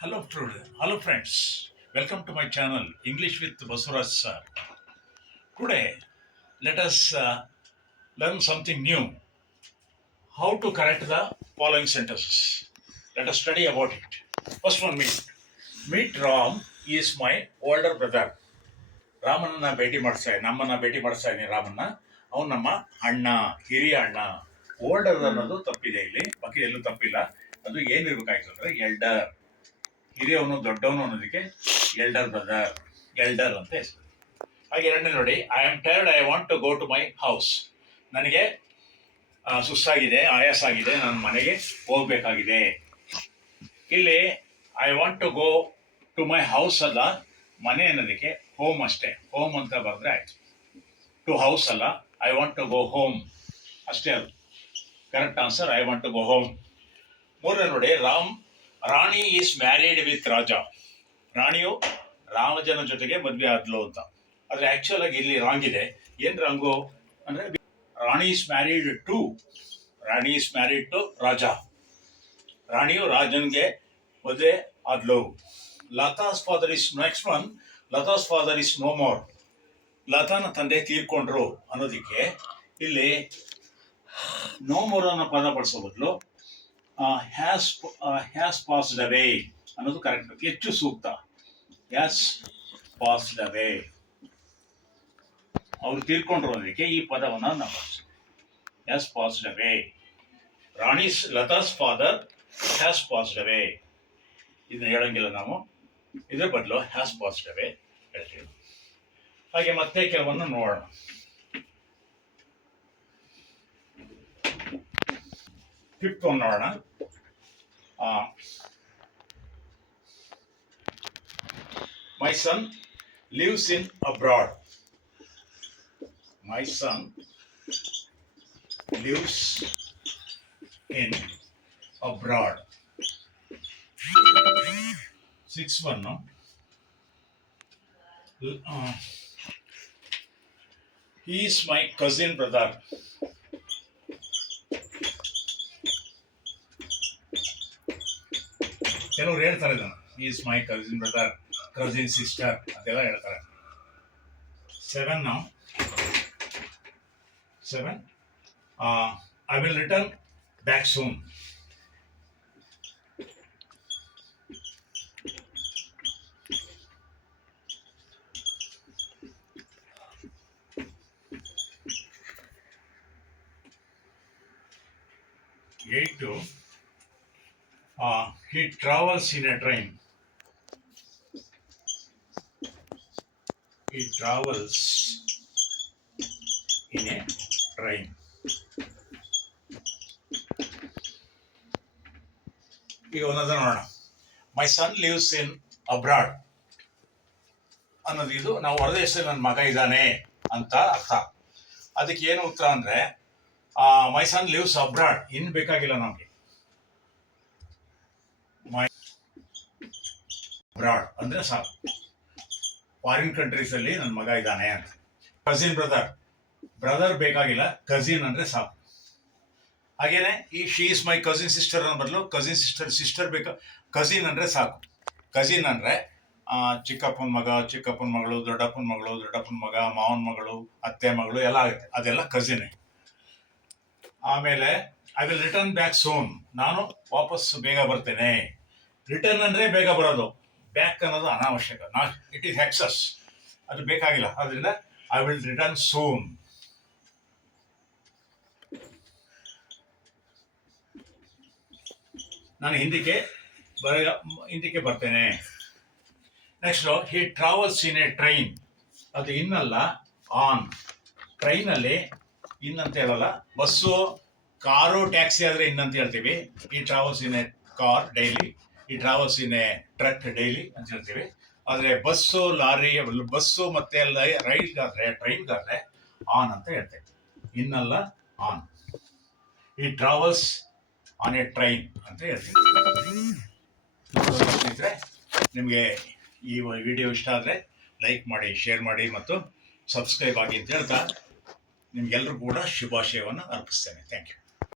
Hello friends. Welcome to my channel English with Basuraj sir. Today, let us learn something new. How to correct the following sentences. Let us study about it. First one, meet. Meet Ram is my older brother. ರಾಮನನ್ನ ಭೇಟಿ ಮಾಡಿಸ್ತಾ ಇದ್ದೀನಿ ರಾಮನ್ನ. ಅವನು ನಮ್ಮ ಅಣ್ಣ, ಹಿರಿಯ ಅಣ್ಣ. Older ಅನ್ನೋದು ತಪ್ಪಿದೆ ಇಲ್ಲಿ, ಬಾಕಿ ಎಲ್ಲೂ ತಪ್ಪಿಲ್ಲ. ಅದು ಏನಿರ್ಬೇಕಾಯ್ತು ಅಂದ್ರೆ ಎಲ್ಡರ್, ಹಿರಿಯವನು ದೊಡ್ಡವನು ಅನ್ನೋದಕ್ಕೆ ಎಲ್ಡರ್ ಬ್ರದರ್, ಎಲ್ಡರ್ ಅಂತ ಹೆಸರು. ಹಾಗೆ ಎರಡನೇ ನೋಡಿ, I am tired, I want to go to my house. ನನಗೆ ಸುಸ್ತಾಗಿದೆ, ಆಯಾಸ ಆಗಿದೆ, ನನ್ನ ಮನೆಗೆ ಹೋಗ್ಬೇಕಾಗಿದೆ. ಇಲ್ಲಿ I want to go to my house ಅಲ್ಲ, ಮನೆ ಅನ್ನೋದಕ್ಕೆ ಹೋಮ್ ಅಷ್ಟೇ. ಹೋಮ್ ಅಂತ ಬರೆದ್ರೆ ಆಯ್ತು. ಟು ಹೌಸ್ ಅಲ್ಲ, I want to go home ಅಷ್ಟೇ. ಅದು correct answer, I want to go home. ಮೂರನೇ ನೋಡಿ, Rani is married with Raja. ರಾಣಿಯು ರಾಮಜನ ಜೊತೆಗೆ ಮದುವೆ ಆದ್ಲು ಅಂತ. ಆದ್ರೆ ಆಕ್ಚುಲ್ ಆಗಿ ಇಲ್ಲಿ ರಾಂಗ್ ಇದೆ. ಏನ್ ರಾಂಗು ಅಂದ್ರೆ, Rani is married to Raja. ರಾಣಿಯು ರಾಜನ್ಗೆ ಮದುವೆ ಆದ್ಲು. Latha's father is next one. Latha's father is no more. ಲತಾನ ತಂದೆ ತೀರ್ಕೊಂಡ್ರು ಅನ್ನೋದಕ್ಕೆ ಇಲ್ಲಿ ನೋ ಮೋರ್ ಅನ್ನೋ ಪದ ಬಳಸೋ ಬದಲು ಹ್ಯಾಸ್ ಪಾಸ್ಡ್ ಅವೇ ಅನ್ನೋದು ಕರೆಕ್ಟ್, ಹೆಚ್ಚು ಸೂಕ್ತ. ಹ್ಯಾಸ್ ಪಾಸ್ಡ್ ಅವೇ, ಅವ್ರು ತೀರ್ಕೊಂಡ್ರು ಅನ್ನೋದಕ್ಕೆ ಈ ಪದವನ್ನು ನಾವು ಬಳಸ್ತೀವಿ. Has passed away. Latha's father has passed away ಇದನ್ನ ಹೇಳಂಗಿಲ್ಲ ನಾವು. ಇದ್ರ ಬದಲು ಹ್ಯಾಸ್ ಪಾಸ್ಡ್ ಅವೇ ಹೇಳ್ತೀವಿ. ಹಾಗೆ ಮತ್ತೆ ಕೆಲವನ್ನು ನೋಡೋಣ. ಫಿಫ್ತ್ ಒನ್ ನೋಡೋಣ. My son lives in abroad. ಮೈ ಸನ್ lives in abroad. 6th one, no? He is my cousin brother. ಕೆಲವರು ಹೇಳ್ತಾರೆ ಇದನ್ನು, he is my cousin brother, cousin sister ಅದೆಲ್ಲ ಹೇಳ್ತಾರೆ. 7 now. 7 I will return back soon. He travels in a train. He travels in a train. ಈಗ ಒಂದೊಂದು ನೋಡೋಣ. My son lives in abroad ಅನ್ನೋದು ಇದು ನಾವು ಹೊರದೇಶದಲ್ಲಿ ನನ್ನ ಮಗ ಇದ್ದಾನೆ ಅಂತ ಅರ್ಥ. ಅದಕ್ಕೆ ಏನು ಉತ್ತರ ಅಂದ್ರೆ, ಮೈ ಸನ್ ಲಿವ್ಸ್ ಅಬ್ರಾಡ್ ಇನ್ ಬೇಕಾಗಿಲ್ಲ ನಮಗೆ. ಮೈ ಅಬ್ರಾಡ್ ಅಂದ್ರೆ ಸಾಕು, ಫಾರಿನ್ ಕಂಟ್ರೀಸ್ ಅಲ್ಲಿ ನನ್ನ ಮಗ ಇದ್ದಾನೆ ಅಂತ. ಕಸಿನ್ ಬ್ರದರ್ ಬೇಕಾಗಿಲ್ಲ, ಕಸಿನ್ ಅಂದ್ರೆ ಸಾಕು. ಹಾಗೇನೆ ಈ she is my cousin sister ಅನ್ನೋ ಬದಲು ಕಸಿನ್ ಸಿಸ್ಟರ್ ಬೇಕಾ, ಕಸಿನ್ ಅಂದ್ರೆ ಸಾಕು. ಕಸಿನ್ ಅಂದ್ರೆ ಚಿಕ್ಕಪ್ಪನ ಮಗ, ಚಿಕ್ಕಪ್ಪನ ಮಗಳು, ದೊಡ್ಡಪ್ಪನ ಮಗಳು, ದೊಡ್ಡಪ್ಪನ ಮಗ, ಮಾವನ ಮಗಳು, ಅತ್ತೆ ಮಗಳು ಎಲ್ಲ ಆಗುತ್ತೆ, ಅದೆಲ್ಲ ಕಸಿನ್. ಆಮೇಲೆ I will return back soon, ನಾನು ವಾಪಸ್ ಬೇಗ ಬರ್ತೇನೆ. ರಿಟರ್ನ್ ಅಂದ್ರೆ ಬೇಗ ಬರೋದು, ಬ್ಯಾಕ್ ಅನ್ನೋದು ಅನಾವಶ್ಯಕ. ಇಟ್ ಈಸ್ ಎಕ್ಸಸ್, ಅದು ಬೇಕಾಗಿಲ್ಲ. ಅದರಿಂದ ಐ ವಿಲ್ ರಿಟರ್ನ್ ಸೂನ್. ನಾನು ಹಿಂದಕ್ಕೆ ಬರ್ತೇನೆ. Next, he travels in A train. ಅದು ಇನ್ನಲ್ಲ, ಆನ್. ಟ್ರೈನಲ್ಲಿ ಇನ್ ಅಂತ ಹೇಳಲ್ಲ. ಬಸ್ಸು, ಕಾರು, ಟ್ಯಾಕ್ಸಿ ಆದ್ರೆ ಇನ್ನಂತ ಹೇಳ್ತೀವಿ. ಈ travels in a car daily, ಈ travels in a truck daily ಅಂತ ಹೇಳ್ತೀವಿ. ಆದ್ರೆ ಬಸ್ಸು, ಲಾರಿ, ಬಸ್ಸು ಮತ್ತೆ ಟ್ರೈನ್ಗಾದ್ರೆ ಆನ್ ಅಂತ ಹೇಳ್ತೇವೆ. ಇನ್ನಲ್ಲ, ಆನ್. ಈ ಟ್ರಾವೆಲ್ಸ್ ಆನ್ ಎ ಟ್ರೈನ್ ಅಂತ ಹೇಳ್ತೀವಿ. ನಿಮಗೆ ಈ ವಿಡಿಯೋ ಇಷ್ಟ ಆದರೆ ಲೈಕ್ ಮಾಡಿ, ಶೇರ್ ಮಾಡಿ ಮತ್ತು ಸಬ್ಸ್ಕ್ರೈಬ್ ಆಗಿ ಅಂತ ಹೇಳ್ತಾ ನಿಮ್ಗೆಲ್ಲರೂ ಕೂಡ ಶುಭಾಶಯವನ್ನು ಅರ್ಪಿಸ್ತೇನೆ. Thank you.